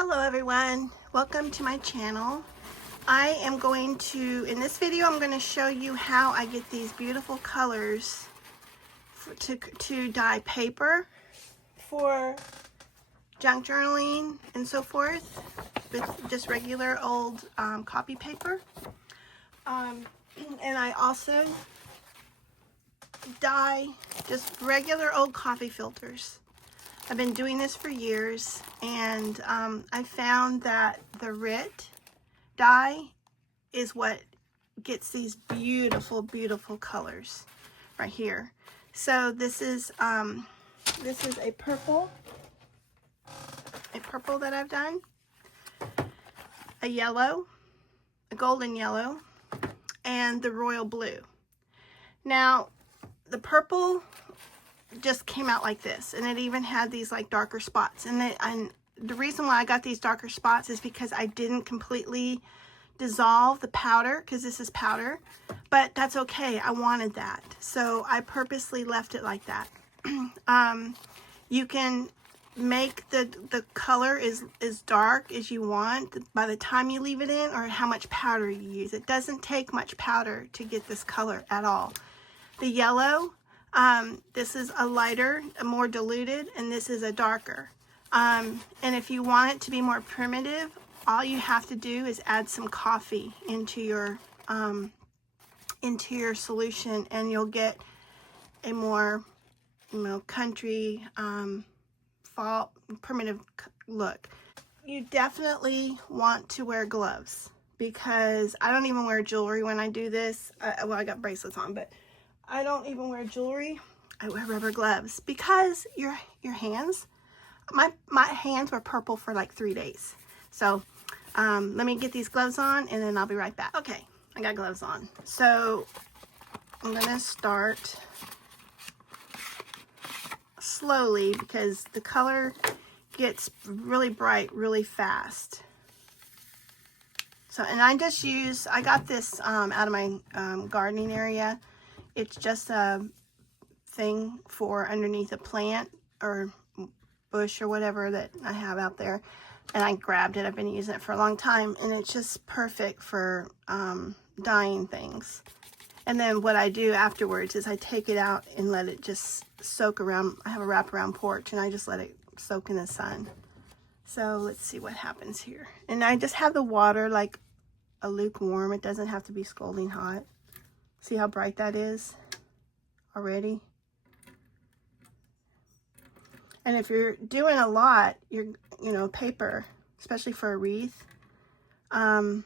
Hello everyone, welcome to my channel. I am going to, in this video, I'm going to show you how I get these beautiful colors to dye paper for junk journaling and so forth with just regular old copy paper. And I also dye just regular old coffee filters. I've been doing this for years, and I found that the Wreath dye is what gets these beautiful, beautiful colors right here. So this is a purple that I've done, a yellow, a golden yellow, and the royal blue. Now, the purple just came out like this, and it even had these like darker spots, and the reason why I got these darker spots is because I didn't completely dissolve the powder, because this is powder, but that's okay. I wanted that, so I purposely left it like that. You can make the color as dark as you want by the time you leave it in, or how much powder you use. It doesn't take much powder to get this color at all. The yellow, this is a lighter, a more diluted, and this is a darker. And if you want it to be more primitive, all you have to do is add some coffee into your solution, and you'll get a more, country, fall, primitive look. You definitely want to wear gloves, because I don't even wear jewelry when I do this. Well, I got bracelets on, but I don't even wear jewelry. I wear rubber gloves because your hands, my hands were purple for like 3 days. So let me get these gloves on, and then I'll be right back. Okay, I got gloves on. So I'm gonna start slowly because the color gets really bright really fast. So, and I got this out of my gardening area. It's just a thing for underneath a plant or bush or whatever that I have out there, and I grabbed it. I've been using it for a long time, and it's just perfect for dyeing things. And then what I do afterwards is I take it out and let it just soak around. I have a wraparound porch, and I just let it soak in the sun. So let's see what happens here. And I just have the water like a lukewarm. It doesn't have to be scalding hot. See how bright that is already? And if you're doing a lot, paper, especially for a wreath, I'll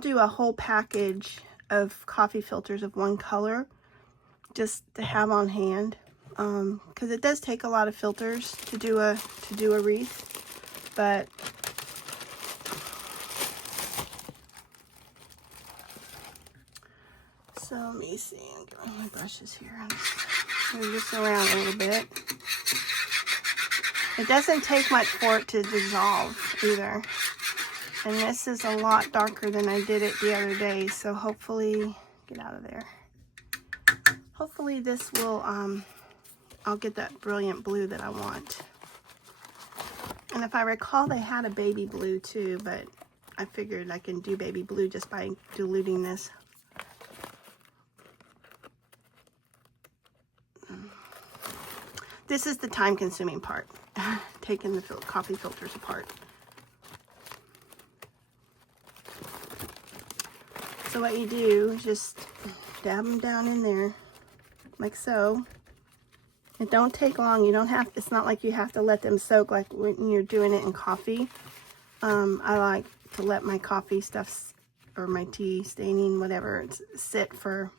do a whole package of coffee filters of one color just to have on hand, because it does take a lot of filters to do a wreath. But so let me see. I'm getting my brushes here. I'm just move this around a little bit. It doesn't take much for it to dissolve either. And this is a lot darker than I did it the other day. So hopefully, get out of there. Hopefully this will, I'll get that brilliant blue that I want. And if I recall, they had a baby blue too, but I figured I can do baby blue just by diluting this. This is the time-consuming part, taking the coffee filters apart. So what you do is just dab them down in there, like so. It don't take long. You don't have. It's not like you have to let them soak like when you're doing it in coffee. I like to let my coffee stuff or my tea staining, whatever, sit for,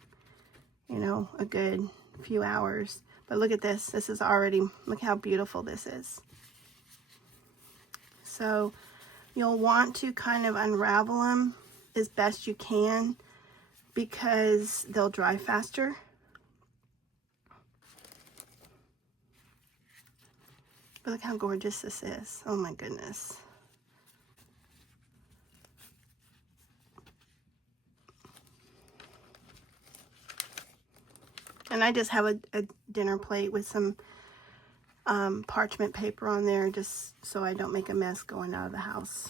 a good few hours. But look at this. This is already, look how beautiful this is. So you'll want to kind of unravel them as best you can, because they'll dry faster. But look how gorgeous this is. Oh my goodness. And I just have a dinner plate with some parchment paper on there just so I don't make a mess going out of the house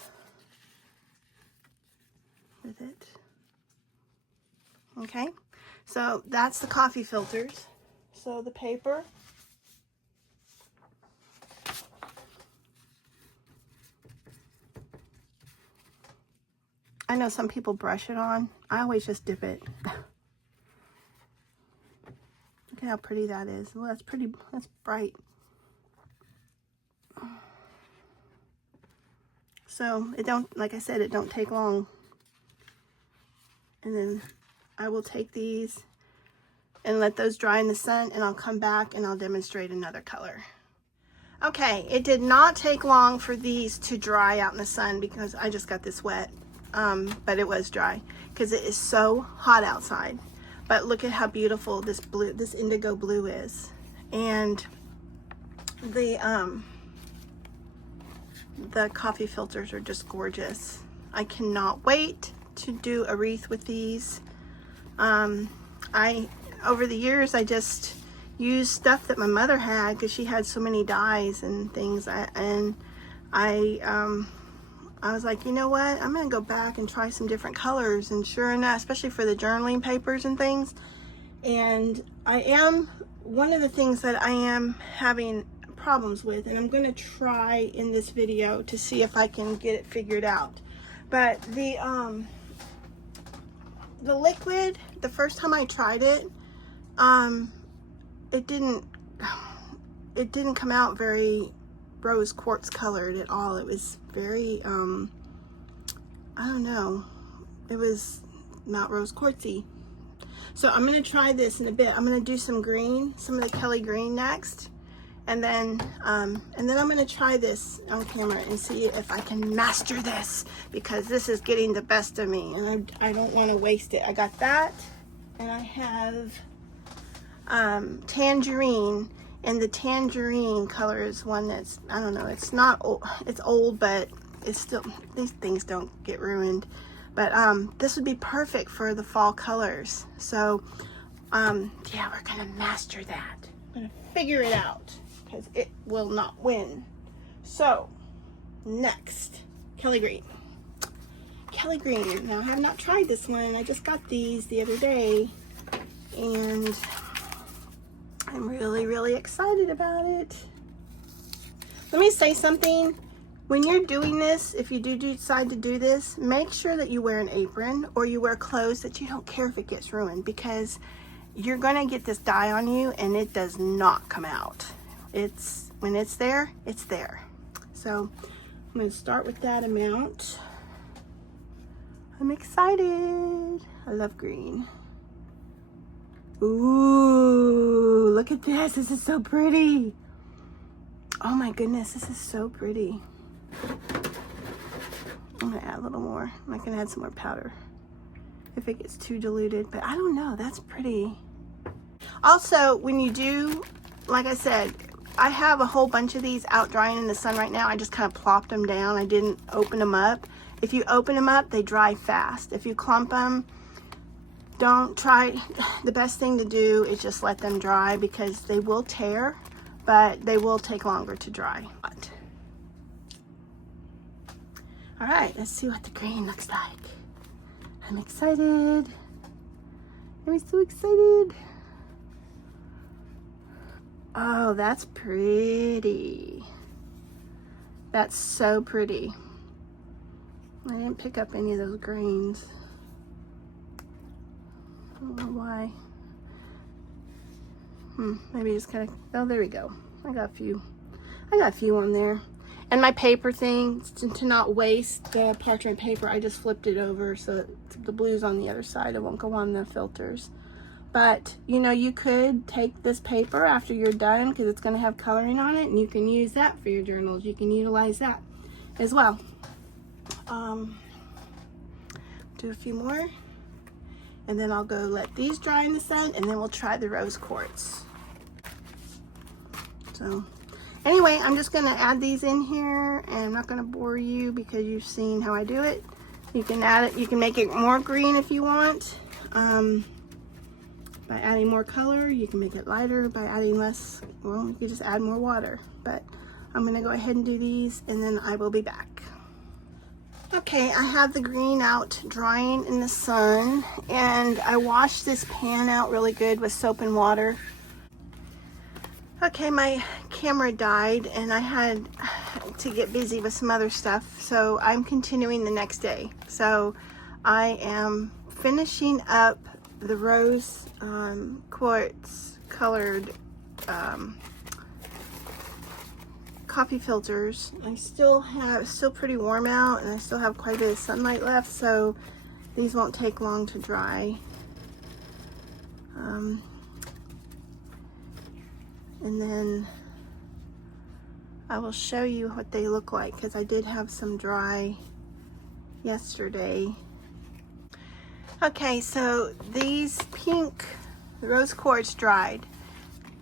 with it. Okay, so that's the coffee filters. So the paper. I know some people brush it on. I always just dip it. Look at how pretty that is. Well, that's pretty, that's bright. So it don't, like I said, it don't take long. And then I will take these and let those dry in the sun, and I'll come back and I'll demonstrate another color. Okay, it did not take long for these to dry out in the sun because I just got this wet. But it was dry because it is so hot outside. But look at how beautiful this blue, this indigo blue is. And the coffee filters are just gorgeous. I cannot wait to do a wreath with these. Over the years, I just used stuff that my mother had because she had so many dyes and things. I was like, you know what? I'm going to go back and try some different colors. And sure enough, especially for the journaling papers and things. And one of the things that I am having problems with, and I'm going to try in this video to see if I can get it figured out. But the liquid, the first time I tried it, it didn't come out very rose quartz colored at all. It was very I don't know, it was not rose quartzy. So I'm going to try this in a bit. I'm going to do some green, some of the Kelly green next, and then I'm going to try this on camera and see if I can master this, because this is getting the best of me and I don't want to waste it. I got that, and I have tangerine. And the tangerine color is one that's, I don't know, it's not old, it's old, but it's still, these things don't get ruined. But this would be perfect for the fall colors. So yeah, we're gonna master that. I'm gonna figure it out because it will not win. So next, Kelly green. Kelly green. Now I have not tried this one. I just got these the other day, and I'm really, really excited about it. Let me say something. When you're doing this, if you do decide to do this, make sure that you wear an apron or you wear clothes that you don't care if it gets ruined, because you're gonna get this dye on you and it does not come out. When it's there, it's there. So I'm gonna start with that amount. I'm excited. I love green. Ooh, look at this. This is so pretty. Oh my goodness, this is so pretty. I'm gonna add a little more. I can add some more powder if it gets too diluted, but I don't know, that's pretty. Also, when you do, like I said, I have a whole bunch of these out drying in the sun right now. I just kind of plopped them down. I didn't open them up. If you open them up, they dry fast. If you clump them, don't try. The best thing to do is just let them dry, because they will tear, but they will take longer to dry. All right, let's see what the green looks like. I'm excited. I'm so excited. Oh, that's pretty. That's so pretty. I didn't pick up any of those greens. I don't know why. Maybe just kind of, oh, there we go. I got a few on there. And my paper thing, to not waste the parchment paper, I just flipped it over so the blue's on the other side. It won't go on the filters. But, you know, you could take this paper after you're done, because it's going to have coloring on it, and you can use that for your journals. You can utilize that as well. Do a few more, and then I'll go let these dry in the sun, and then we'll try the rose quartz. So anyway, I'm just going to add these in here, and I'm not going to bore you because you've seen how I do it. You can add it, you can make it more green if you want. By adding more color, you can make it lighter. By adding less, well, you can just add more water. But I'm gonna go ahead and do these, and then I will be back. Okay, I have the green out drying in the sun, and I washed this pan out really good with soap and water. Okay, my camera died and I had to get busy with some other stuff, so I'm continuing the next day. So I am finishing up the rose quartz colored coffee filters. I still pretty warm out, and I still have quite a bit of sunlight left, so these won't take long to dry. And then I will show you what they look like, because I did have some dry yesterday. Okay, so these pink rose quartz dried.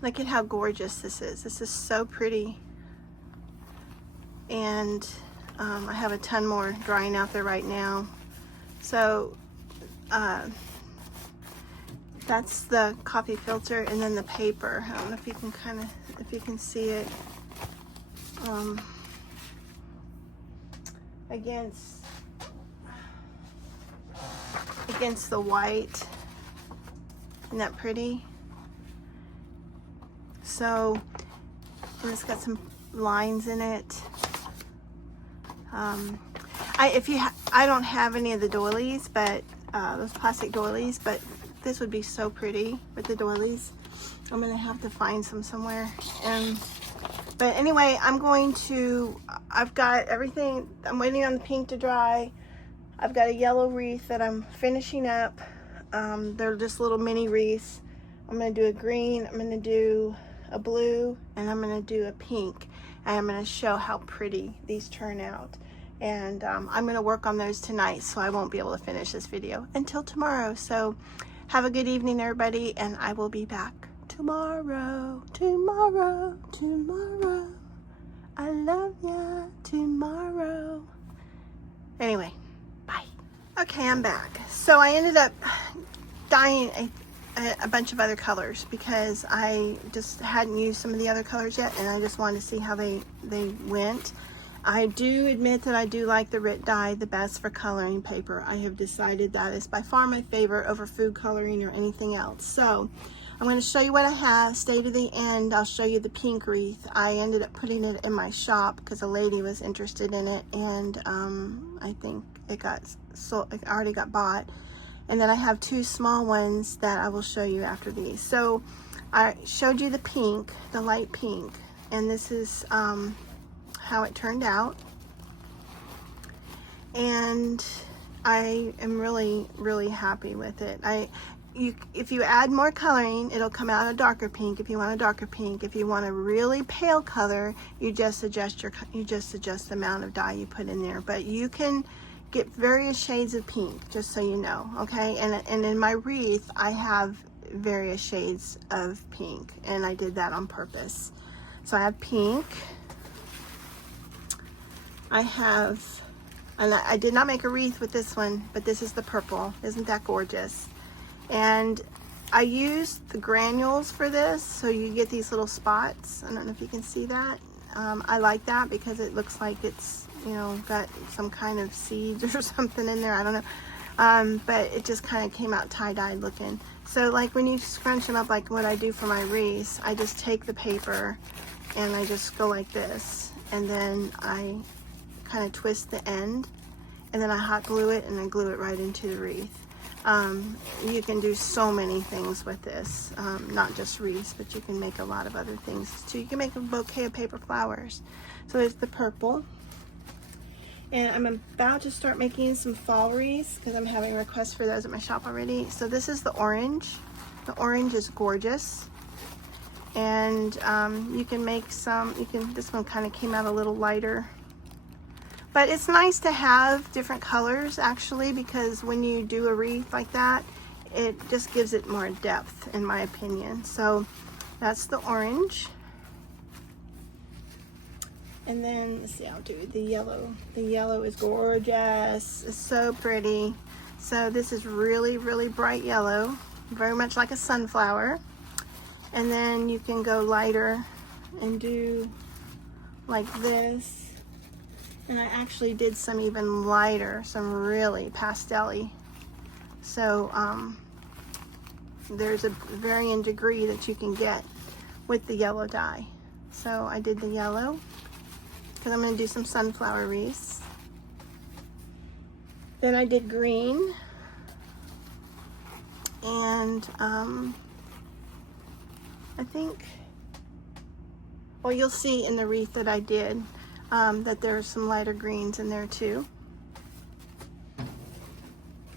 Look at how gorgeous this is. This is so pretty. And I have a ton more drying out there right now. So that's the coffee filter, and then the paper. I don't know if you can if you can see it against the white. Isn't that pretty? So, and it's got some lines in it. I don't have any of the doilies, but those plastic doilies, but this would be so pretty with the doilies. I'm gonna have to find some somewhere. But anyway, I've got everything. I'm waiting on the pink to dry. I've got a yellow wreath that I'm finishing up. They're just little mini wreaths. I'm gonna do a green, I'm gonna do a blue, and I'm gonna do a pink. And I'm gonna show how pretty these turn out. And I'm gonna work on those tonight, so I won't be able to finish this video until tomorrow. So have a good evening, everybody, and I will be back tomorrow. I love ya, tomorrow. Anyway, bye. Okay, I'm back. So I ended up dyeing a bunch of other colors because I just hadn't used some of the other colors yet, and I just wanted to see how they went. I do admit that I do like the Wreath dye the best for coloring paper. I have decided that is by far my favorite over food coloring or anything else. So I'm going to show you what I have. Stay to the end. I'll show you the pink wreath. I ended up putting it in my shop because a lady was interested in it, and I think it already got bought. And then I have two small ones that I will show you after these. So I showed you the pink, the light pink, and this is how it turned out. And I am really, really happy with it. If you add more coloring, it'll come out a darker pink. If you want a darker pink, if you want a really pale color, you just adjust the amount of dye you put in there. But you can get various shades of pink, just so you know, okay? And in my wreath, I have various shades of pink, and I did that on purpose. So I have pink. And I did not make a wreath with this one, but this is the purple. Isn't that gorgeous? And I used the granules for this, so you get these little spots. I don't know if you can see that. I like that because it looks like it's, you know, got some kind of seeds or something in there. I don't know. But it just kind of came out tie-dyed looking. So like when you scrunch them up, like what I do for my wreaths, I just take the paper and I just go like this, and then I kind of twist the end, and then I hot glue it, and I glue it right into the wreath. You can do so many things with this, not just wreaths, but you can make a lot of other things too. You can make a bouquet of paper flowers. So there's the purple, and I'm about to start making some fall wreaths because I'm having requests for those at my shop already. So this is the orange. The orange is gorgeous, and you can make some. This one kind of came out a little lighter. But it's nice to have different colors, actually, because when you do a wreath like that, it just gives it more depth, in my opinion. So that's the orange. And then, let's see, I'll do the yellow. The yellow is gorgeous. It's so pretty. So this is really, really bright yellow. very much like a sunflower. And then you can go lighter and do like this. And I actually did some even lighter, some really pastel-y. So there's a varying degree that you can get with the yellow dye. So I did the yellow because I'm going to do some sunflower wreaths. Then I did green, and I think, well, you'll see in the wreath that I did that there's some lighter greens in there too.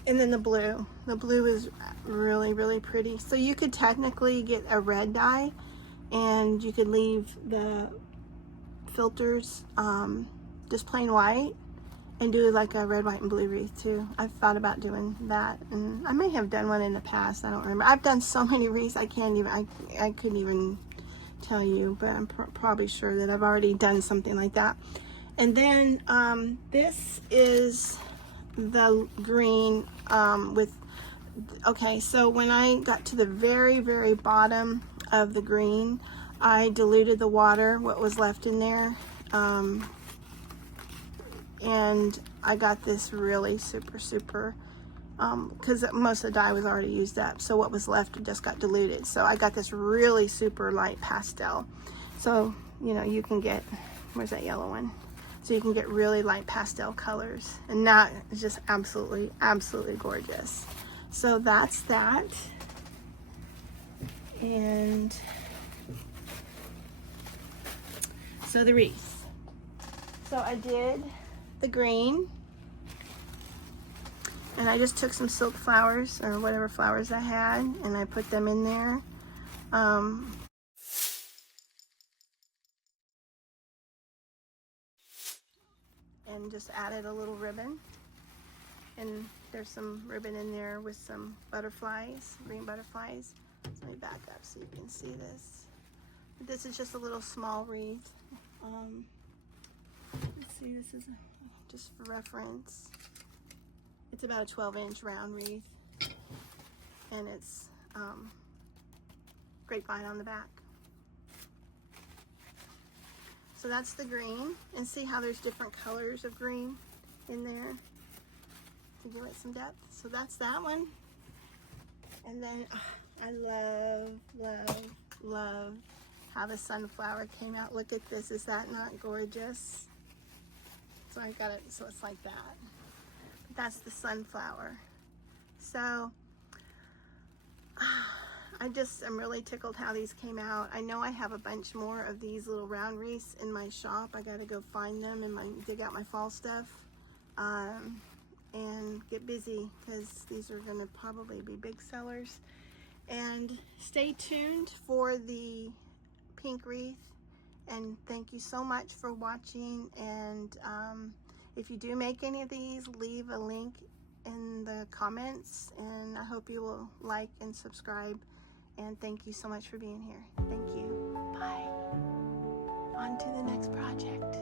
And then the blue. The blue is really, really pretty. So you could technically get a red dye and you could leave the filters just plain white and do like a red, white, and blue wreath too. I've thought about doing that, and I may have done one in the past. I don't remember. I've done so many wreaths I couldn't even tell you, but I'm probably sure that I've already done something like that. And then this is the green with, okay, so when I got to the very, very bottom of the green, I diluted the water, what was left in there, and I got this really super, because most of the dye was already used up, so what was left just got diluted. So I got this really super light pastel. So, you know, you can get, where's that yellow one? So you can get really light pastel colors, and that is just absolutely gorgeous. So that's that. And so the wreath. So I did the green, and I just took some silk flowers or whatever flowers I had, and I put them in there. And just added a little ribbon, and there's some ribbon in there with some butterflies, green butterflies. So let me back up so you can see this. This is just a little small wreath. Let's see, this is just for reference. It's about a 12-inch round wreath, and it's grapevine on the back. So that's the green, and see how there's different colors of green in there to give it some depth. So that's that one. And then I love how the sunflower came out. Look at this, is that not gorgeous? So I got it, so it's like that. But that's the sunflower. So I'm really tickled how these came out. I know I have a bunch more of these little round wreaths in my shop. I gotta go find them and dig out my fall stuff and get busy, because these are gonna probably be big sellers. And stay tuned for the pink wreath, and thank you so much for watching. And if you do make any of these, leave a link in the comments, and I hope you will like and subscribe. And thank you so much for being here. Thank you. Bye. On to the next project.